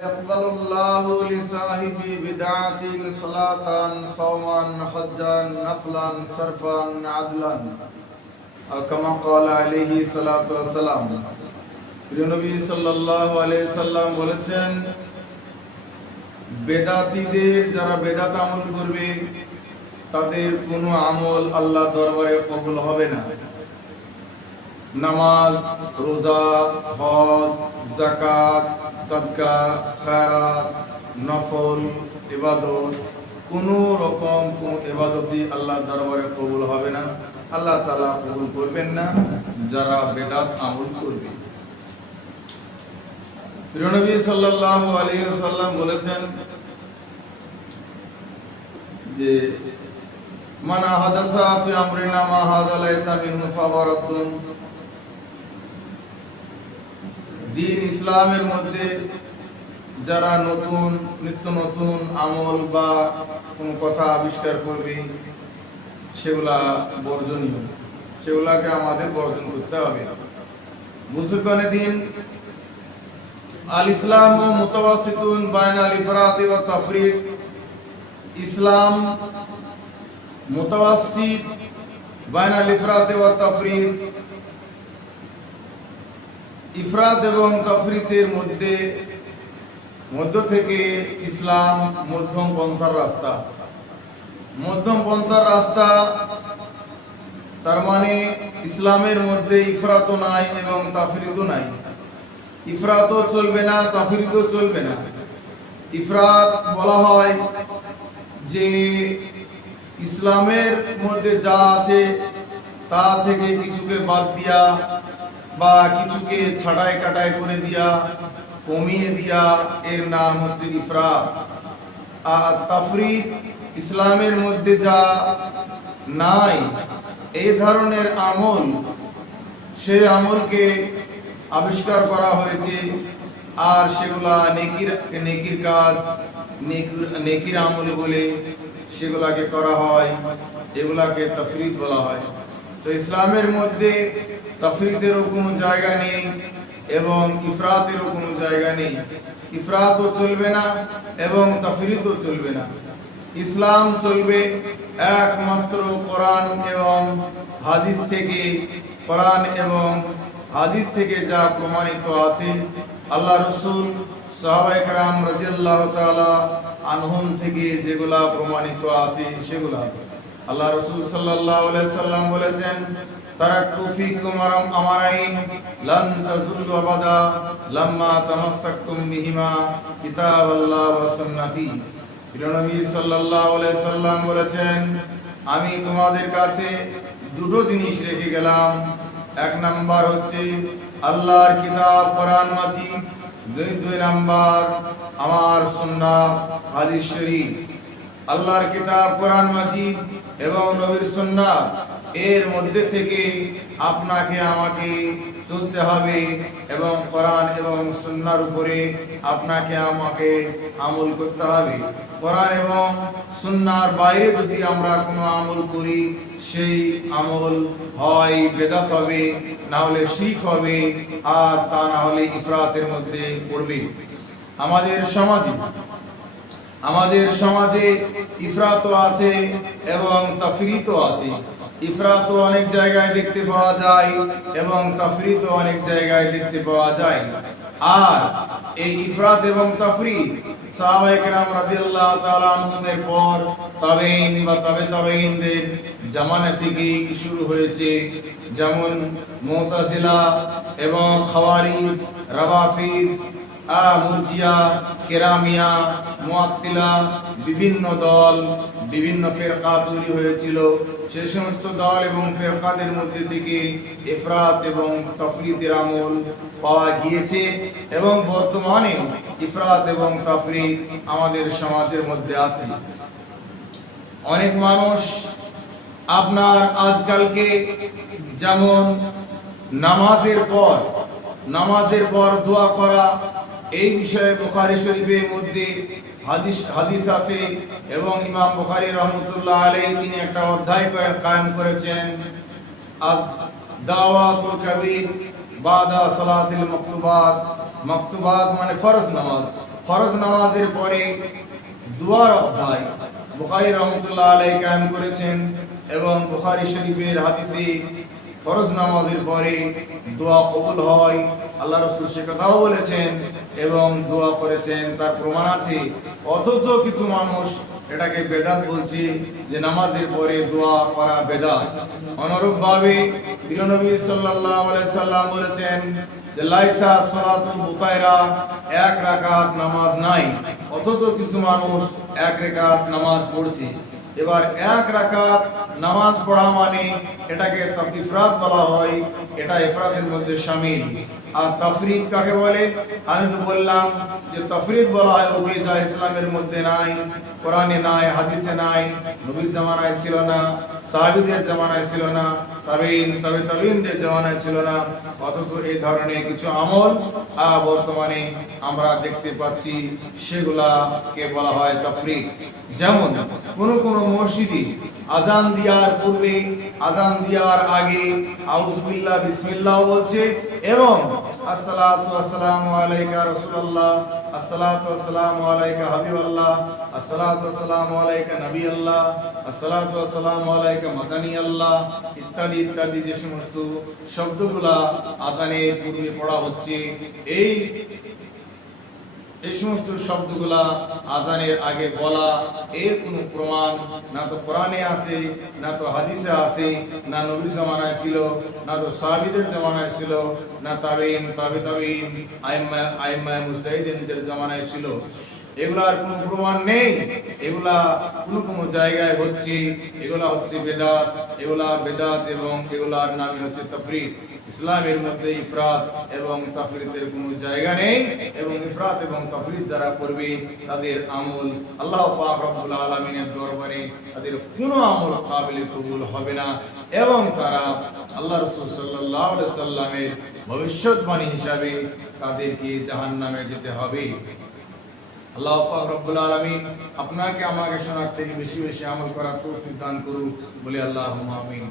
يقبل الله لصاحب بدعة صلاة صوما حجا نفلا صرفا عدلا أو كما قال عليه الصلاة والسلام প্রিয় নবী সাল্লাল্লাহু আলাইহি সাল্লাম বলেছেন বেদাতীদের যারা বেদাত আমল করবে তাদের কোনো আমল আল্লাহ দরবারে কবুল হবে না নামাজ রোজা হজ জাকাত সাদকা, খায়রাত, নফল, ইবাদত, কোনো রকম কোন ইবাদতই আল্লাহ দরবারে কবুল হবে না। আল্লাহ তাআলা কবুল করবেন না, যারা বেদাত আমল করবে। প্রিয় নবী সাল্লাল্লাহু আলাইহি ওয়াসাল্লাম বলেছেন যে, মান আহাদাসা ফি আমরিনা মা লাইসা মিনহু ফাহুয়া রাদ্দুন দিন ইসলামের মধ্যে যারা নতুন, নিত্য নতুন আমল বা কোন কথা আবিষ্কার করবে, সেগুলা বর্জনীয়। সেগুলাকে আমাদের বর্জন করতে হবে। মুসলমানের দিন আল ইসলাম মুতাওয়াসিতুন বাইনা আল ইফরাত ওয়া তাফরিদ ইসলাম মুতাওয়াসিত বাইনা আল ইফরাত ওয়া তাফরিদ ইফরাত এবং তাফরিতের মধ্যে, মধ্য থেকে ইসলাম মধ্যম পন্থার রাস্তা। মধ্যম পন্থার রাস্তা, তার মানে ইসলামের মধ্যে ইফরাতও নাই এবং তাফরিদও নাই। ইফরাতও চলবে না, তাফরিদও চলবে না। ইফরাত বলা হয় যে, ইসলামের মধ্যে যা আছে, তা থেকে কিছুকে বাদ দিয়া বা কিছুকে ছাড়াই কাটাই করে দিয়া, কমিয়ে দিয়া, এর নাম হচ্ছে ইফরাত। আর তাফরিদ ইসলামের মধ্যে যা নাই এই ধরনের আমল, সে আমলকে আবিষ্কার করা হয়েছে। আর সেগুলা নেকির নেকির কাজ নেকির আমল বলে সেগুলাকে করা হয়, এগুলাকে তফরিদ বলা হয়। তো ইসলামের মধ্যে তফরিদেরও কোনো জায়গা নেই এবং ইফরাতেরও কোনো জায়গা নেই। ইফরাতও চলবে না এবং তফরিদও চলবে না। ইসলাম চলবে একমাত্র কোরআন এবং হাদিস থেকে। কোরআন এবং হাদিস থেকে যা প্রমাণিত আছে, আল্লাহ রসুল সাহাবাইকরাম রাজিয়াল্লাহ তাআলা আনহুম থেকে যেগুলা প্রমাণিত আছে সেগুলা। আল্লাহ রসুল আলাইহি সাল্লাম বলেছেন আমারাইন লান তাযুল্লু আবাদা, লাম্মা তামাসসাকতুম বিহিমা, কিতাবাল্লাহ ওয়া সুন্নতি। নবী সাল্লাল্লাহু আলাইহি সাল্লাম বলেছেন, আমি তোমাদের কাছে দুটো জিনিস রেখে গেলাম। এক নাম্বার হচ্ছে, আল্লাহর কিতাব, কোরআন, মাজিদ। দুই দুই নাম্বার, আমার সুন্নাহ, হাদিস শরীফ। আল্লাহর কিতাব, কোরআন, মাজিদ এবং নবীর সুন্নাহ। এর মধ্যে থেকে আপনাকে, আমাকে চলতে হবে এবং কোরআন এবং সুন্নাহর উপরে আপনাকে, আমাকে আমল করতে হবে। কোরআন এবং সুন্নাহর বাইরে যদি আমরা কোনো আমল করি, সেই আমল হয় বেদাত হবে না হলে শিখ হবে, আর তা না হলে ইফরাতের মধ্যে পড়বে। আমাদের সমাজে আমাদের সমাজে ইফরাতও আছে এবং তাফরিতও আছে। ইফরাতও অনেক জায়গায় দেখতে পাওয়া যায় এবং তাফরিতও অনেক জায়গায় দেখতে পাওয়া যায়। আর এই ইফরাত এবং আনহুমের পর বা শুরু হয়েছে। যেমন এবং কেরামিয়া বিভিন্ন দল, বিভিন্ন ফেরকা তৈরি হয়েছিল। সে সমস্ত দল এবং ফেরকাদের মধ্যে থেকে ইফরাত এবং তফরিদের আমল পাওয়া গিয়েছে এবং বর্তমানে ইফরাত এবং তফরিদ আমাদের সমাজের মধ্যে আছে। অনেক মানুষ আপনার আজকালকে যেমন নামাজের পর নামাজের পর দোয়া করা, এই বিষয়ে বুখারী শরীফের মধ্যে হাদিস আছে এবং ইমাম বুখারী রহমতুল্লাহ আলাইহি তিনি একটা অধ্যায় কায়েম করেছেন। দাওয়াতুল কবির বাদা সালাতিল মাকতুবাত। মাকতুবাত মানে ফরজ নামাজ। ফরজ নামাজের পরে দুয়ার অধ্যায় বুখারী রহমতুল্লাহ আলাইহি কায়েম করেছেন এবং বুখারী শরীফের হাদিসে ফরজ নামাজের পরে দোয়া কবুল হয়। আল্লাহ রসুল সে কথাও বলেছেন এবং দোয়া করেছেন। তার প্রমাণ আছে। অথচ কিছু মানুষ এটাকে বেদাত বলছে যে নামাজের পরে দোয়া করা বেদাত। অনুরূপ ভাবে নবী সাল্লাল্লাহু আলাইহি সাল্লাম বলেছেন এক রাকাত নামাজ নাই। অথচ কিছু মানুষ এক রাকাত নামাজ পড়ছে। এবার এক রাকাত নামাজ পড়া মানে এটাকে ইফরাত বলা হয়, এটা ইফরাতের মধ্যে সামিল আর তাফরিদ কাকে বলে? আমি তো বললাম যে তাফরিদ বলা হয় ওকে যা ইসলামের মধ্যে নাই, কোরআনে নাই, হাদিসে নাই, নবীর জামানায় ছিল না, সাহাবিদের জামানায় ছিল না। তাবিন, তবে তাবিনদের জমানায় ছিল না। অথচ এই ধরনের কিছু আমল বর্তমানে আমরা দেখতে পাচ্ছি, সেগুলাকে বলা হয় তাফরিক। যেমন, কোন কোন মসজিদে আজান দিয়ার পূর্বে, আজান দিয়ার আগে আউজবিল্লা বিসমিল্লাহ বলছে, এবং আসসালাতু আসসালামু আলাইকা রাসূলুল্লাহ, আসসালাতু আসসালামু আলাইকা হাবিবাল্লাহ, আসসালাতু আসসালামু আলাইকা নবিয়াল্লাহ, আসসালাতু আসসালামু আলাইকা মাদানী আল্লাহ ইত্যাদি ইত্যাদি যে সমস্ত শব্দগুলা আজানের পূর্বে পড়া হচ্ছে। এই এই সমস্ত শব্দগুলা আজানের আগে বলা, এর কোনো প্রমাণ না তো কোরআনে আছে, না তো হাদিসে আছে, না নবীর জামানায় ছিল, না তো সাহাবীদের জামানায় ছিল, না তাবিন তাবে তাবিন আইম্মা আইম্মা মুস্তাহিদিনদের জামানায় ছিল। এগুলার কোনো প্রমাণ নেই। এগুলা কোন কোন জায়গায় হচ্ছে, এগুলা হচ্ছে বেদাত, এগুলা বেদাত এবং এগুলার নামই হচ্ছে তাফরিদ। ইসলামের মধ্যে ইফরাত এবং তাফরিদের কোনো জায়গা নেই এবং ইফরাত এবং তাফরিদ যারা করবে, তাদের আমল আল্লাহ পাক রব্বুল দরবারে তাদের কোনো আমল কাবিলে কবুল হবে না এবং তারা আল্লাহ রাসূল আলাইহি সাল্লামের ভবিষ্যৎবাণী হিসাবে তাদেরকে জাহান্নামে যেতে হবে। আল্লাহ পাক রব্বুল আলামিন আপনাকে আমাকে শোনার থেকে বেশি বেশি আমল করার তৌফিক দান করুন। বলে আল্লাহুম্মা আমিন।